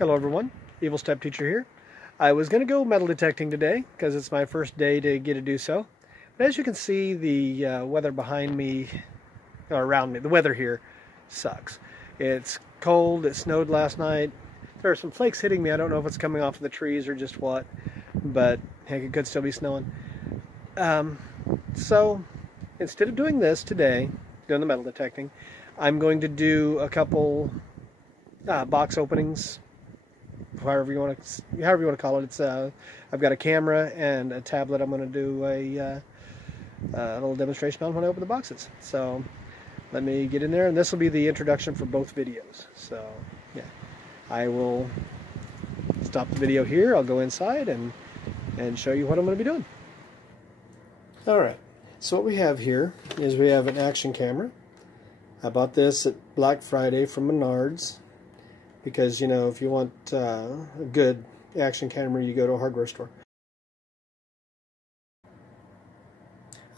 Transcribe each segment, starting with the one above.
Hello everyone, Evil Step Teacher here. I was going to go metal detecting today because it's my first day to get to do so. But as you can see, the weather behind me, or around me, the weather here sucks. It's cold, it snowed last night. There are some flakes hitting me. I don't know if it's coming off of the trees or just what, but heck, it could still be snowing. So instead of doing this today, doing the metal detecting, I'm going to do a couple box openings, however you want to call it. It's I've got a camera and a tablet. I'm going to do a little demonstration on when I open the boxes. So let me get in there, and this will be the introduction for both videos. So yeah, I will stop the video here. I'll go inside and show you what I'm going to be doing. All right. So what we have here is we have an action camera. I bought this at Black Friday from Menards. Because, you know, if you want a good action camera, you go to a hardware store.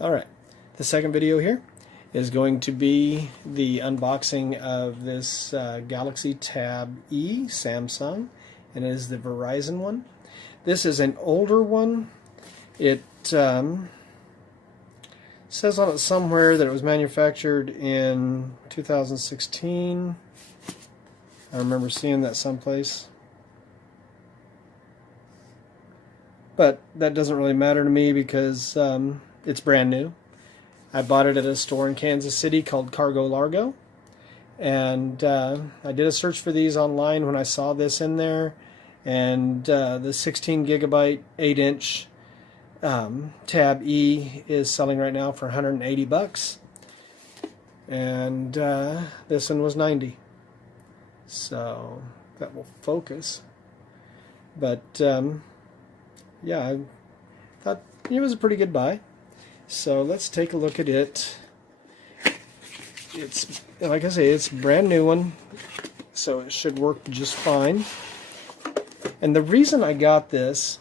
Alright, the second video here is going to be the unboxing of this Galaxy Tab E Samsung, and it is the Verizon one. This is an older one. It says on it somewhere that it was manufactured in 2016. I remember seeing that someplace. But that doesn't really matter to me because it's brand new. I bought it at a store in Kansas City called Cargo Largo. And I did a search for these online when I saw this in there. And the 16 gigabyte 8-inch Tab E is selling right now for 180 bucks. And this one was 90. So that will focus. But yeah, I thought it was a pretty good buy. So let's take a look at it. It's, like I say, it's a brand new one, so it should work just fine. And the reason I got this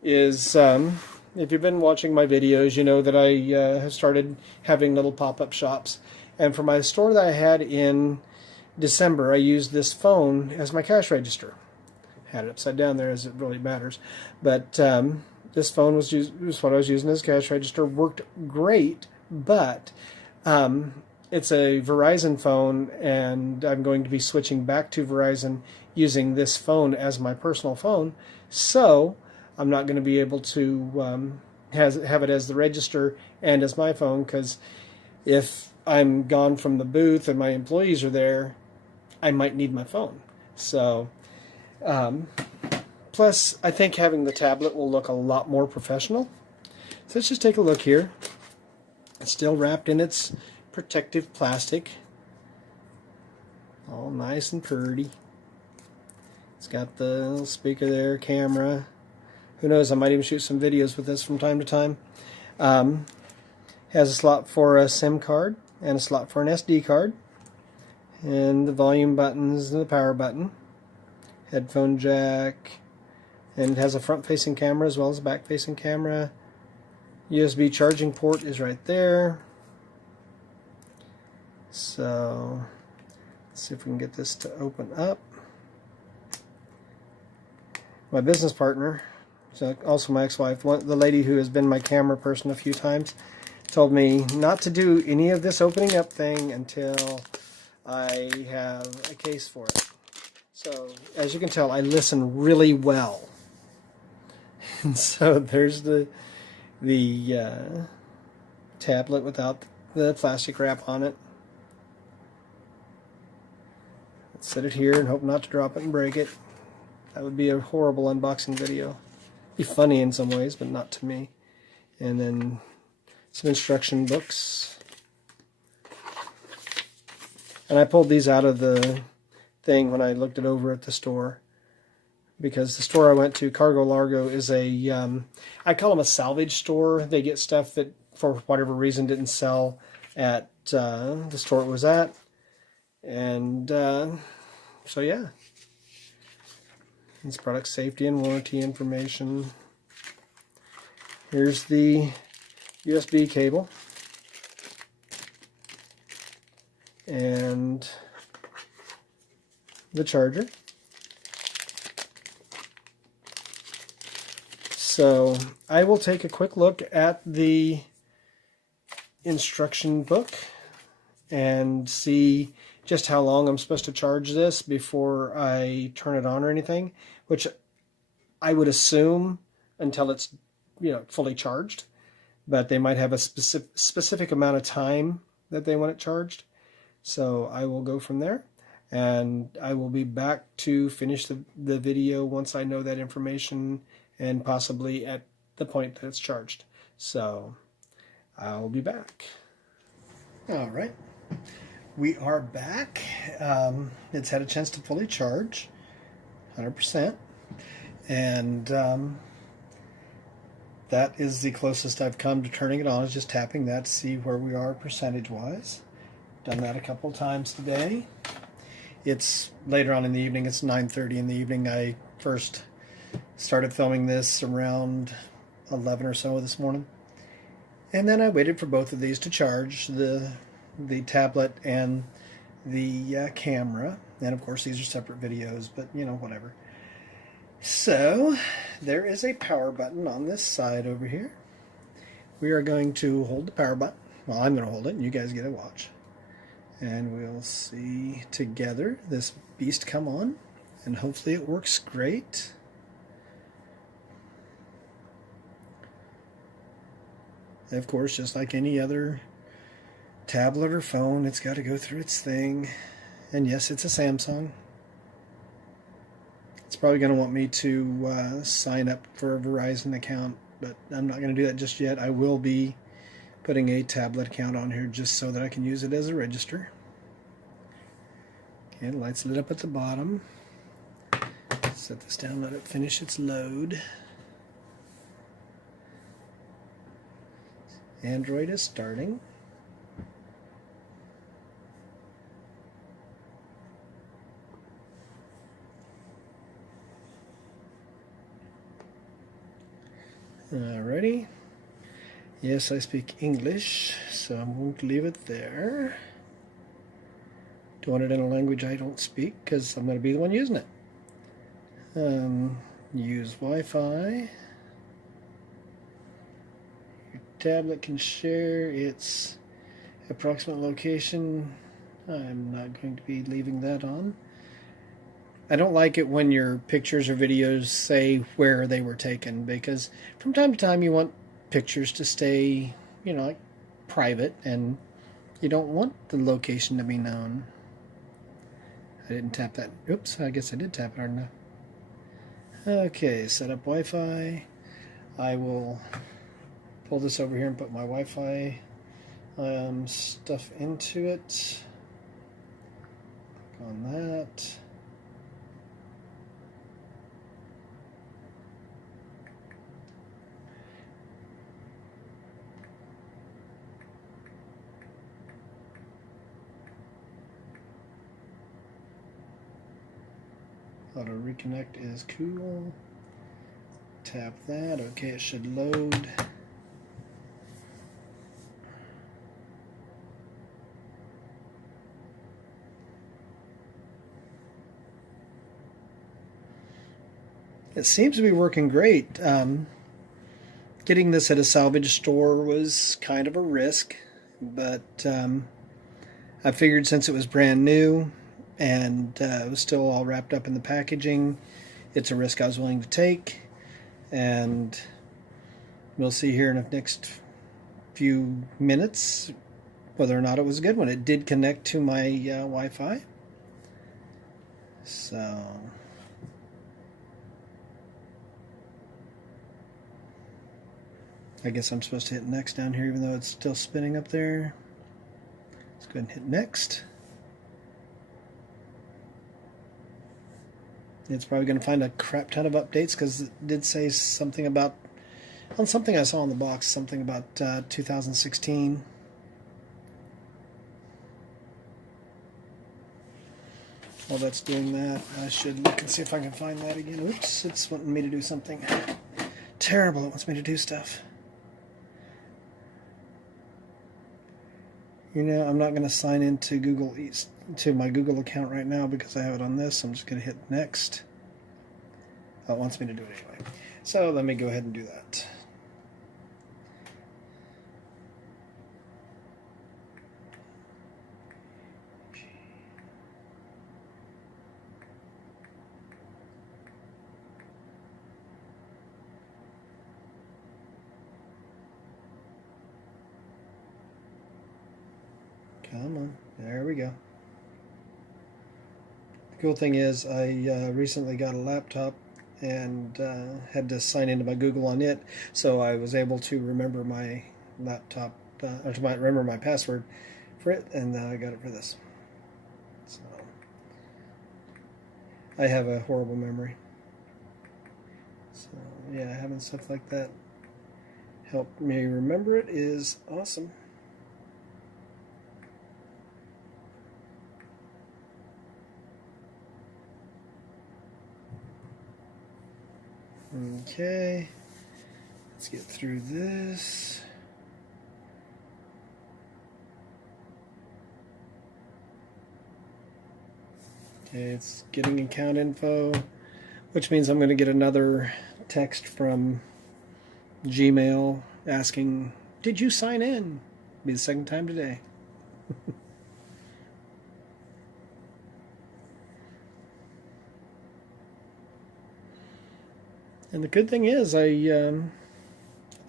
is, if you've been watching my videos, you know that I have started having little pop-up shops. And for my store that I had in December, I used this phone as my cash register. Had it upside down there, as it really matters. But this phone was what I was using as cash register. Worked great, but it's a Verizon phone, and I'm going to be switching back to Verizon using this phone as my personal phone. So I'm not going to be able to have it as the register and as my phone, because if I'm gone from the booth and my employees are there, I might need my phone. So, plus, I think having the tablet will look a lot more professional. So let's just take a look here. It's still wrapped in its protective plastic. All nice and pretty. It's got the little speaker there, camera. Who knows, I might even shoot some videos with this from time to time. Has a slot for a SIM card and a slot for an SD card. And the volume buttons and the power button, headphone jack, and it has a front-facing camera as well as a back-facing camera. USB charging port is right there. So let's see if we can get this to open up. My business partner, so also my ex-wife, the lady who has been my camera person a few times, told me not to do any of this opening up thing until I have a case for it. So, as you can tell, I listen really well. And so there's the tablet without the plastic wrap on it. Let's set it here and hope not to drop it and break it. That would be a horrible unboxing video. Be funny in some ways, but not to me. And then some instruction books. And I pulled these out of the thing when I looked it over at the store, because the store I went to, Cargo Largo, is a, I call them a salvage store. They get stuff that, for whatever reason, didn't sell at the store it was at. And so, yeah. It's product safety and warranty information. Here's the USB cable. And the charger. So I will take a quick look at the instruction book and see just how long I'm supposed to charge this before I turn it on or anything, which I would assume until it's fully charged, but they might have a specific amount of time that they want it charged. So I will go from there, and I will be back to finish the video once I know that information and possibly at the point that it's charged. So I'll be back. All right, we are back. It's had a chance to fully charge, 100%, and that is the closest I've come to turning it on, is just tapping that to see where we are percentage-wise. Done that a couple times today. It's later on in the evening. It's 9:30 in the evening. I first started filming this around 11 or so this morning. And then I waited for both of these to charge, the tablet and the camera. And of course these are separate videos, but whatever. So there is a power button on this side over here. We are going to hold the power button. Well, I'm going to hold it and you guys get to watch. And we'll see together this beast come on, and hopefully it works great. And of course, just like any other tablet or phone, it's got to go through its thing. And yes, it's a Samsung. It's probably going to want me to sign up for a Verizon account, but I'm not going to do that just yet. I will be putting a tablet account on here just so that I can use it as a register. Okay, the light's lit up at the bottom. Set this down, let it finish its load. Android is starting. Alrighty. Yes, I speak English, so I'm going to leave it there. Doing it in a language I don't speak because I'm going to be the one using it. Use Wi-Fi. Your tablet can share its approximate location. I'm not going to be leaving that on. I don't like it when your pictures or videos say where they were taken, because from time to time you want pictures to stay, like private, and you don't want the location to be known. I didn't tap that. Oops, I guess I did tap it hard enough. Okay, set up Wi-Fi. I will pull this over here and put my Wi-Fi stuff into it. Click on that. Auto reconnect is cool. Tap that. Okay, it should load. It seems to be working great. Getting this at a salvage store was kind of a risk, but I figured since it was brand new and it was still all wrapped up in the packaging, it's a risk I was willing to take, and we'll see here in the next few minutes whether or not it was a good one. It did connect to my Wi-Fi, so I guess I'm supposed to hit next down here even though it's still spinning up there. Let's go ahead and hit next. It's probably going to find a crap ton of updates because it did say something about, on something I saw on the box, something about 2016. While that's doing that, I should look and see if I can find that again. Oops, it's wanting me to do something terrible. It wants me to do stuff. I'm not going to sign into Google to my Google account right now because I have it on this. I'm just going to hit next. Oh, it wants me to do it anyway. So let me go ahead and do that. Come on, there we go. The cool thing is I recently got a laptop and had to sign into my Google on it, so I was able to remember my laptop, or to remember my password for it, and I got it for this. So I have a horrible memory. So yeah, having stuff like that help me remember it is awesome. Okay, let's get through this. Okay, it's getting account info, which means I'm going to get another text from Gmail asking, "Did you sign in?" It'll be the second time today. And the good thing is, I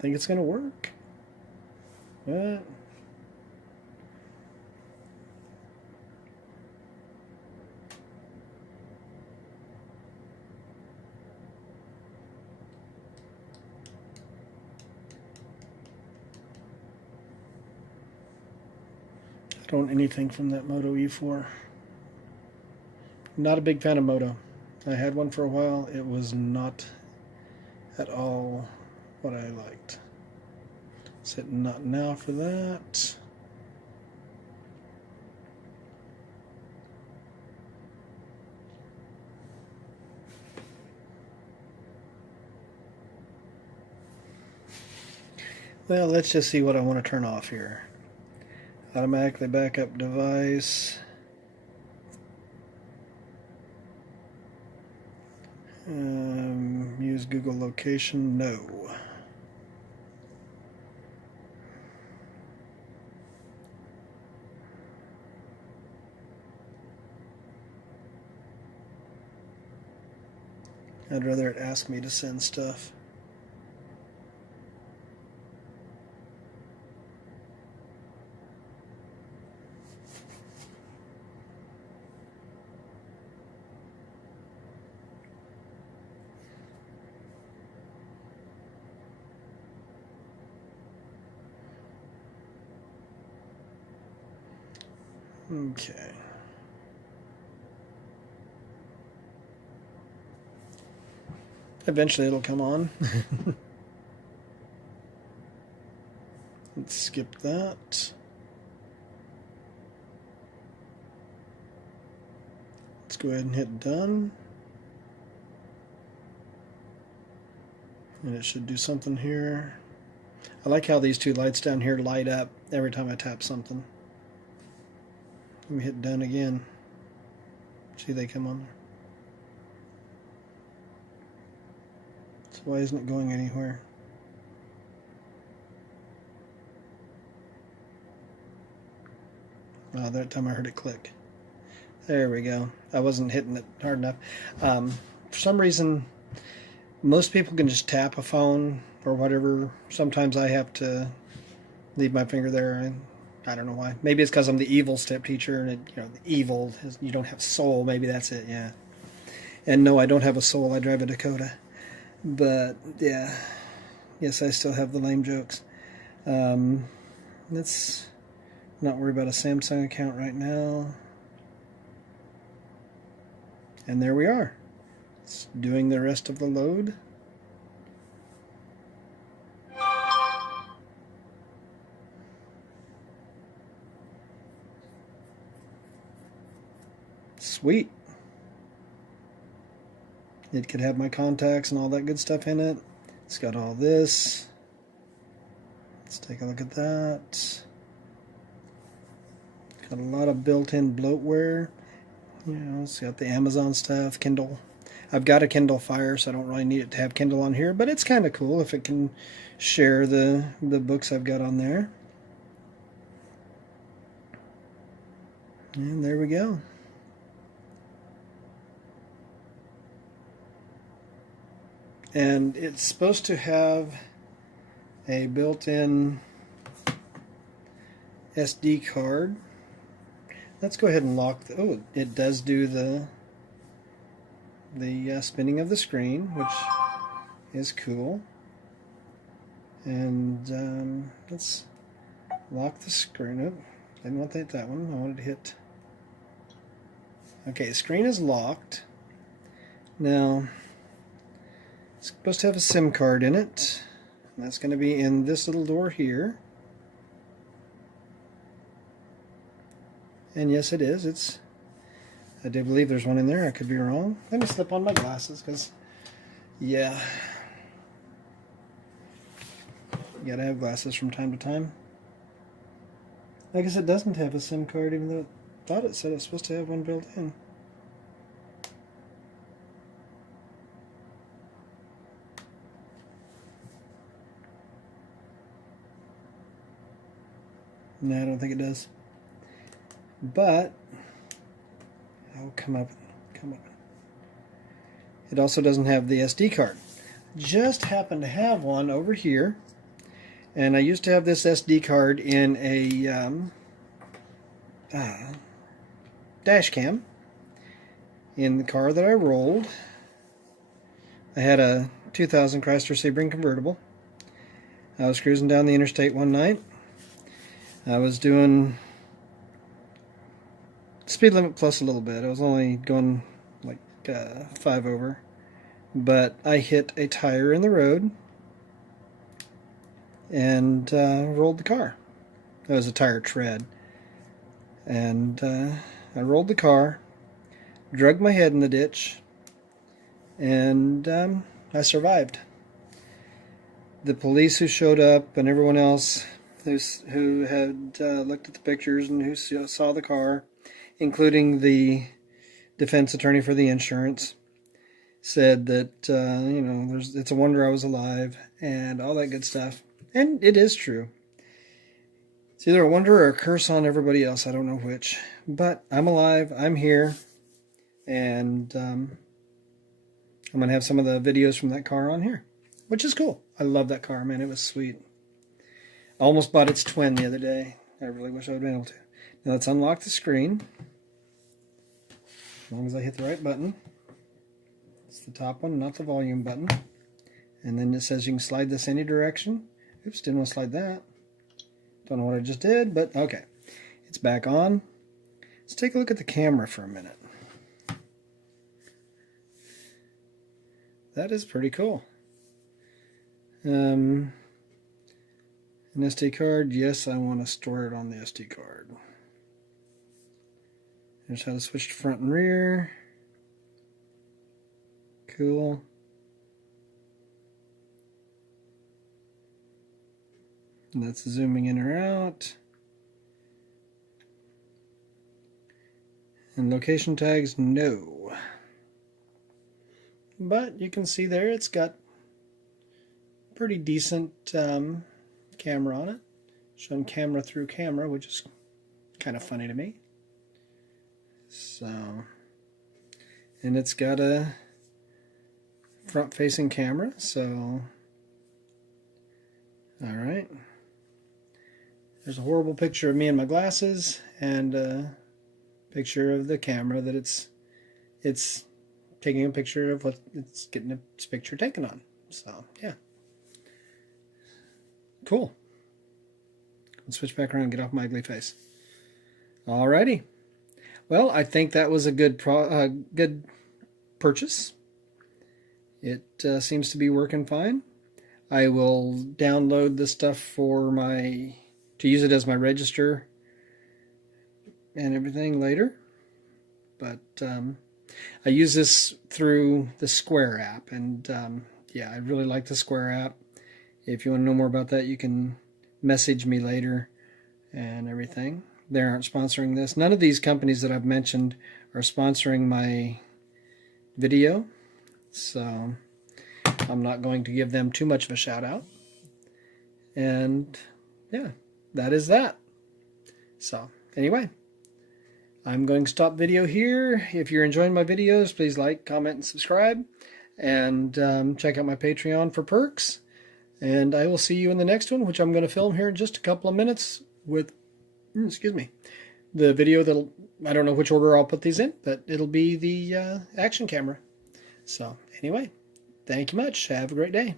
think it's going to work. But I don't want anything from that Moto E4. Not a big fan of Moto. I had one for a while. It was not at all what I liked. Let's hit not now for that. Well, let's just see what I want to turn off here. Automatically backup device. Use Google location, no. I'd rather it ask me to send stuff. Okay. Eventually it'll come on. Let's skip that. Let's go ahead and hit done. And it should do something here. I like how these two lights down here light up every time I tap something. Let me hit done again. See, they come on there. So why isn't it going anywhere? Oh, that time I heard it click. There we go. I wasn't hitting it hard enough. For some reason, most people can just tap a phone or whatever. Sometimes I have to leave my finger there, and I don't know why. Maybe it's because I'm the evil step teacher, and the evil is, you don't have soul. Maybe that's it. Yeah. And no, I don't have a soul. I drive a Dakota. But yeah, yes, I still have the lame jokes. Let's not worry about a Samsung account right now. And there we are. It's doing the rest of the load. Sweet. It could have my contacts and all that good stuff in it. It's got all this. Let's take a look at that. Got a lot of built-in bloatware. It's got the Amazon stuff, Kindle. I've got a Kindle Fire, so I don't really need it to have Kindle on here, but it's kind of cool if it can share the books I've got on there. And there we go. And it's supposed to have a built-in SD card. Let's go ahead and lock the, oh, it does do the spinning of the screen, which is cool. And let's lock the screen. Oh, didn't want to hit that one. I wanted to hit. Okay, the screen is locked. Now, it's supposed to have a SIM card in it. That's going to be in this little door here. And yes, it is. I do believe there's one in there. I could be wrong. Let me slip on my glasses because, yeah, you gotta have glasses from time to time. I guess it doesn't have a SIM card, even though I thought it said it's supposed to have one built in. No, I don't think it does. But oh, come up. It also doesn't have the SD card. Just happen to have one over here, and I used to have this SD card in a dash cam in the car that I rolled. I had a 2000 Chrysler Sebring convertible. I was cruising down the interstate one night. I was doing speed limit plus a little bit. I was only going like 5 over, but I hit a tire in the road and rolled the car. It was a tire tread, and I rolled the car, dragged my head in the ditch, and I survived. The police who showed up and everyone else who had looked at the pictures and who saw the car, including the defense attorney for the insurance, said that you know, it's a wonder I was alive and all that good stuff. And it is true. It's either a wonder or a curse on everybody else. I don't know which. But I'm alive. I'm here. And I'm going to have some of the videos from that car on here, which is cool. I love that car, man. It was sweet. I almost bought its twin the other day. I really wish I would have been able to. Now let's unlock the screen. As long as I hit the right button. It's the top one, not the volume button. And then it says you can slide this any direction. Oops, didn't want to slide that. Don't know what I just did, but okay. It's back on. Let's take a look at the camera for a minute. That is pretty cool. An SD card, yes, I want to store it on the SD card. Here's how to switch to front and rear. Cool. And that's zooming in or out. And location tags, no. But you can see there it's got pretty decent camera on it. Showing camera through camera, which is kind of funny to me. So, and it's got a front-facing camera, so alright. There's a horrible picture of me and my glasses, and a picture of the camera that it's taking a picture of what it's getting its picture taken on. So, yeah. Cool. Let's switch back around and get off my ugly face. Alrighty. Well, I think that was a good purchase. It seems to be working fine. I will download the stuff to use it as my register and everything later. But I use this through the Square app, and yeah, I really like the Square app. If you want to know more about that, you can message me later and everything. They aren't sponsoring this. None of these companies that I've mentioned are sponsoring my video. so I'm not going to give them too much of a shout out. And yeah, that is that. So anyway, I'm going to stop video here. If you're enjoying my videos, please like, comment, and subscribe. And check out my Patreon for perks. And I will see you in the next one, which I'm going to film here in just a couple of minutes with, excuse me, the video that'll, I don't know which order I'll put these in, but it'll be the action camera. So anyway, thank you much. Have a great day.